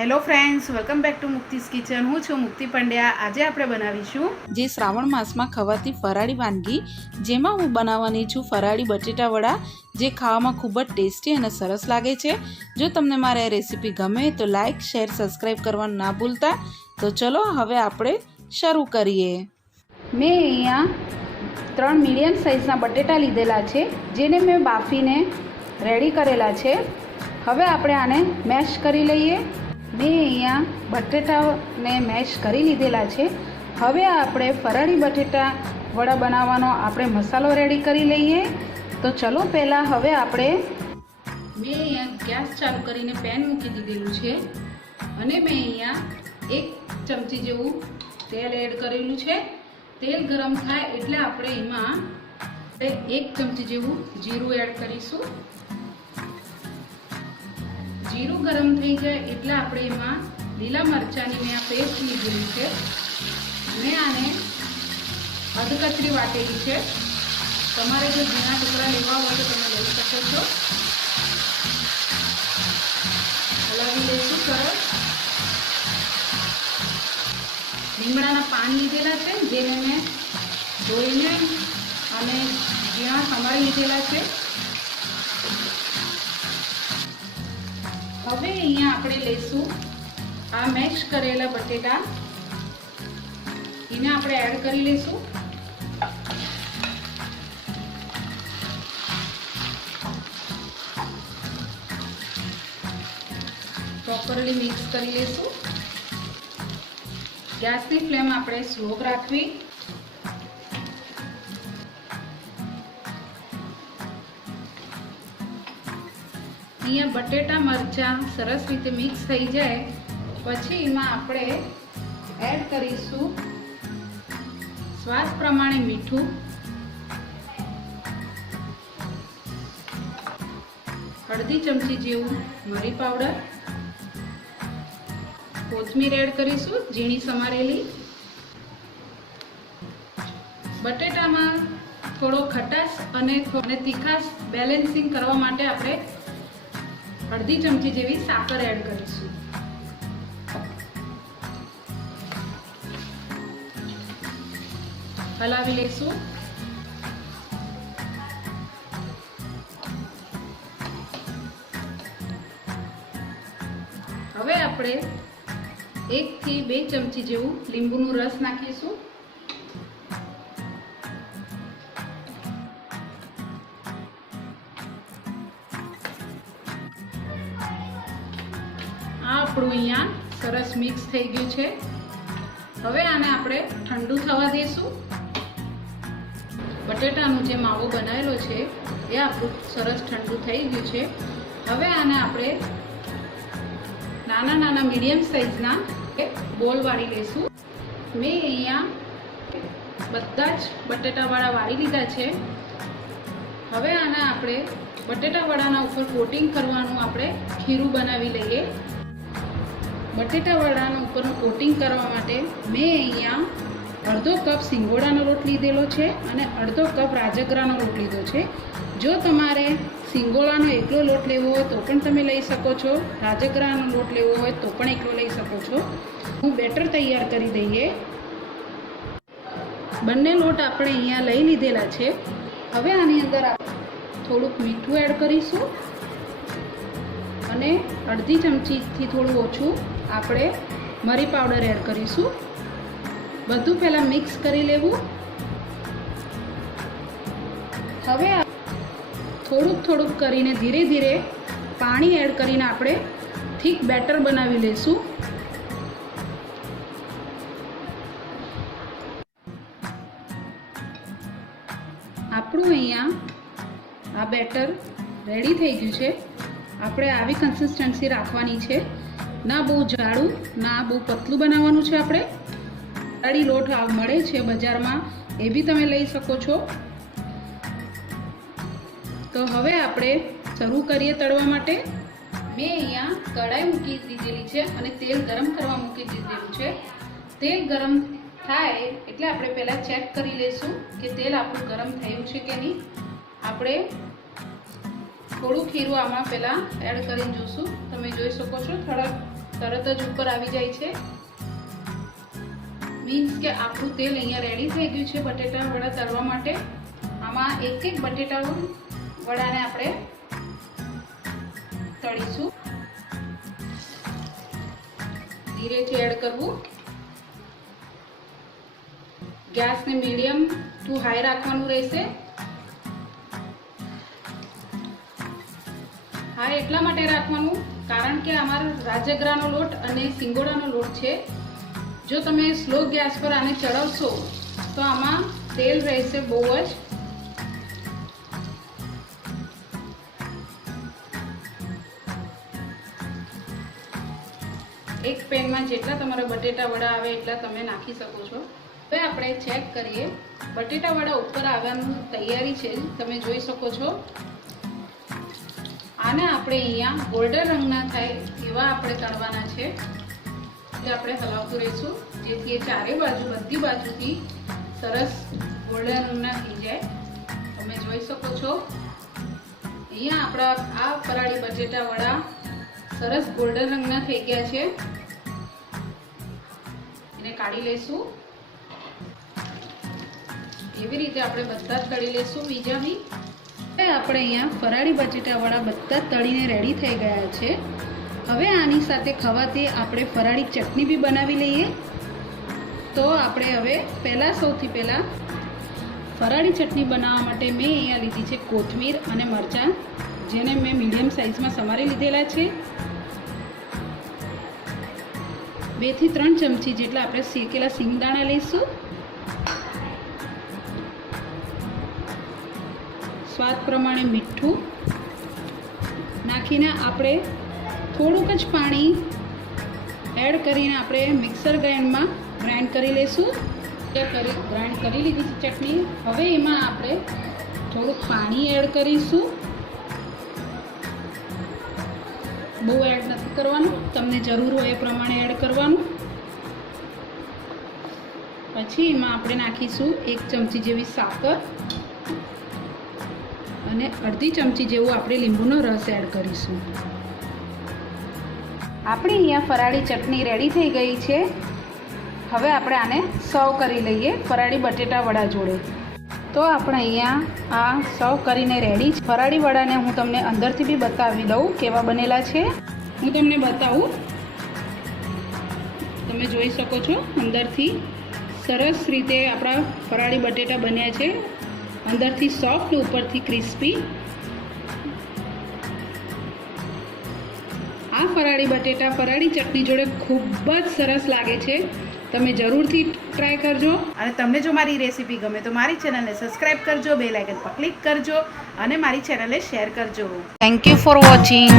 Hello friends, welcome back to મુક્તિસ kitchen. હું છું મુક્તિ પંડ્યા. આજે આપણે બનાવીશું જે શ્રાવણ માસમાં ખવાતી ફરાળી વાનગી, જેમાં હું બનાવવાની છું ફરાળી બટેટા વડા, જે ખાવામાં ખૂબ જ ટેસ્ટી અને સરસ લાગે છે. જો તમને મારી આ રેસીપી ગમે તો લાઇક, શેર, સબસ્ક્રાઈબ કરવાનું ના ભૂલતા. તો ચલો હવે આપણે શરૂ કરીએ. મેં અહીંયા 3 મીડિયમ સાઇઝના બટેટા લીધેલા છે, જેને મેં બાફીને રેડી કરેલા છે. હવે આપણે આને મેશ કરી લઈએ. મેં અહીંયા બટેટાને મેશ કરી લીધેલા છે. હવે આપણે ફરાળી બટેટા વડા બનાવવાનો આપણે મસાલો રેડી કરી લઈએ. તો ચલો પહેલાં હવે આપણે મેં અહીંયા ગેસ ચાલુ કરીને પેન મૂકી દીધેલું છે અને મેં અહીંયા 1 ચમચી જેવું તેલ એડ કરેલું છે. તેલ ગરમ થાય એટલે આપણે એમાં 1 ચમચી જેવું જીરું એડ કરીશું. જીરું ગરમ થઈ જાય એટલે આપણે એમાં લીલા મરચાંની મેં આ પેસ્ટ લીધેલી છે. મેં આને અધકચરી વાટેલી છે. તમારે જો ઝીણા ટુકડા લેવા હોય તો તમે લઈ શકો છો. હલાવી લઈશું સરસ. લીમડાના પાન લીધેલા છે, જેને મેં ધોઈને અને ઝીણા સમારી લીધેલા છે. હવે અહીંયા આપણે લઈશું આ મેશ કરેલા બટેટા, એને આપણે એડ કરી લઈશું. પ્રોપરલી મિક્સ કરી લઈશું. ગેસની ફ્લેમ આપણે સ્લો રાખવી. અહીંયા બટેટા મરચાં સરસ રીતે મિક્સ થઈ જાય પછી એમાં આપણે એડ કરીશું સ્વાદ પ્રમાણે મીઠું, અડધી ચમચી જેવું મરી પાવડર, કોથમીર એડ કરીશું ઝીણી સમારેલી. બટેટામાં થોડો ખટાશ અને તીખાશ બેલેન્સિંગ કરવા માટે આપણે અડધી ચમચી જેવી સાકર એડ કરીશું. હલાવી લઈશું. હવે આપણે 1 થી 2 ચમચી જેવું લીંબુનું રસ નાખીશું. આપણું અહીંયા સરસ મિક્સ થઈ ગયું છે. હવે આને આપણે ઠંડુ થવા દઈશું. બટેટાનો જે માવો બનાવેલો છે એ આપણું સરસ ઠંડુ થઈ ગયું છે. હવે આને આપણે નાના નાના મીડિયમ સાઇઝના બોલ વાળી લઈશું. મેં અહીંયા બધા જ બટેટાવાળા વાળી લીધા છે. હવે આને આપણે બટેટા વડાના ઉપર કોટિંગ કરવાનું આપણે ખીરું બનાવી લઈએ. બટેટા વડાના ઉપરનું કોટિંગ કરવા માટે મેં અહીંયા અડધો કપ સિંગોડાનો લોટ લીધેલો છે અને અડધો કપ રાજગરાનો લોટ લીધો છે. જો તમારે સિંગોડાનો એકલો લોટ લેવો હોય તો પણ તમે લઈ શકો છો. રાજગરાનો લોટ લેવો હોય તો પણ એકલો લઈ શકો છો. હું બેટર તૈયાર કરી દઈએ. બંને લોટ આપણે અહીંયા લઈ લીધેલા છે. હવે આની અંદર થોડુંક મીઠું એડ કરીશું અને અડધી ચમચીથી થોડું ઓછું આપણે મરી પાવડર એડ કરીશું. બધું પહેલાં મિક્સ કરી લેવું. હવે થોડુંક કરીને ધીરે ધીરે પાણી એડ કરીને આપણે થીક બેટર બનાવી લઈશું. આપણું અહીંયા આ બેટર રેડી થઈ ગયું છે. આપણે આવી કન્સિસ્ટન્સી રાખવાની છે. ના બહુ જાડું ના બહુ પતલું બનાવવાનું છે. આપણે ફરાળી લોટ મળે છે બજારમાં, એ બી તમે લઈ શકો છો. તો હવે આપણે શરૂ કરીએ તળવા માટે. મેં અહીંયા કઢાઈ મૂકી દીધેલી છે અને તેલ ગરમ કરવા મૂકી દીધેલું છે. તેલ ગરમ થાય એટલે આપણે પહેલાં ચેક કરી લઈશું કે તેલ આપણું ગરમ થયું છે કે નહીં. આપણે થોડું ખીરું આમાં પહેલાં એડ કરીને જોઈશું. તમે જોઈ શકો છો થોડા તરત જ ઉપર આવી જાય છે. મીન્સ કે આપણું તેલ અહીંયા રેડી થઈ ગયું છે બટેટા વડા તળવા માટે. આમાં એક એક બટેટા વડાને આપણે તળીશું. ધીરેથી એડ કરવું. ગેસને મીડિયમ ટુ હાઈ રાખવાનું રહેશે. હાઈ એટલા માટે રાખવાનું કારણ કે અમારો રાજગરાનો લોટ અને સિંગોડાનો લોટ છે. જો તમે સ્લો ગેસ પર આને ચડાવશો તો આમાં તેલ રહેશે બહુ જ. એક પેનમાં જેટલા તમારા બટેટા વડા આવે એટલા તમે નાખી શકો છો. હવે આપણે ચેક કરીએ. બટેટા વડા ઉપર આવવાની તૈયારી છે, તમે જોઈ શકો છો. આને આપણે અહીંયા ગોલ્ડન રંગના થાય એવા આપણે તળવાના છે. એટલે આપણે હલાવતું રહીશું જેથી એ ચારે બાજુ બધી બાજુથી સરસ ગોલ્ડન રંગના થઈ જાય. તમે જોઈ શકો છો અહીંયા આપણા આ ફરાળી બટેટા વડા સરસ ગોલ્ડન રંગના થઈ ગયા છે. એને કાઢી લઈશું. એવી રીતે આપણે બધા જ તળી લઈશું. બીજા બી આપણે અહીંયા ફરાળી બટેટા વડા બધા તળીને રેડી થઈ ગયા છે. હવે આની સાથે ખાવાથી આપણે ફરાળી ચટણી બી બનાવી લઈએ. તો આપણે હવે સૌથી પહેલાં ફરાળી ચટણી બનાવવા માટે મેં અહીંયા લીધી છે કોથમીર અને મરચાં, જેને મેં મીડિયમ સાઇઝમાં સમારી લીધેલા છે. 2 થી 3 ચમચી જેટલા આપણે શેકેલા સિંગદાણા લઈશું. સ્વાદ પ્રમાણે મીઠું નાખીને આપણે થોડુંક જ પાણી એડ કરીને આપણે મિક્સર ગ્રાઇન્ડમાં ગ્રાઇન્ડ કરી લઈશું. ગ્રાઇન્ડ કરી લીધી છે ચટણી. હવે એમાં આપણે થોડુંક પાણી એડ કરીશું. બહુ એડ નથી કરવાનું, તમને જરૂર હોય એ પ્રમાણે એડ કરવાનું. પછી એમાં આપણે નાખીશું 1 ચમચી જેવી સાકર અને અડધી ચમચી જેવું આપણે લીંબુનો રસ એડ કરીશું. આપણી અહીંયા ફરાળી ચટણી રેડી થઈ ગઈ છે. હવે આપણે આને સર્વ કરી લઈએ ફરાળી બટેટા વડા જોડે. તો આપણે અહીંયા આ સર્વ કરીને રેડી છે. ફરાળી વડાને હું તમને અંદરથી બી બતાવી દઉં કેવા બનેલા છે. હું તમને બતાવું. તમે જોઈ શકો છો અંદરથી સરસ રીતે આપણા ફરાળી બટેટા બન્યા છે. અંદરથી સોફ્ટ, ઉપરથી ક્રિસ્પી. આ ફરાળી બટેટા ફરાળી ચટણી જોડે ખૂબ જ સરસ લાગે છે. તમે જરૂરથી ટ્રાય કરજો. અને તમને જો મારી રેસીપી ગમે તો મારી ચેનલને સબસ્ક્રાઈબ કરજો, બેલ આઇકન પર ક્લિક કરજો અને મારી ચેનલને શેર કરજો. Thank you for watching.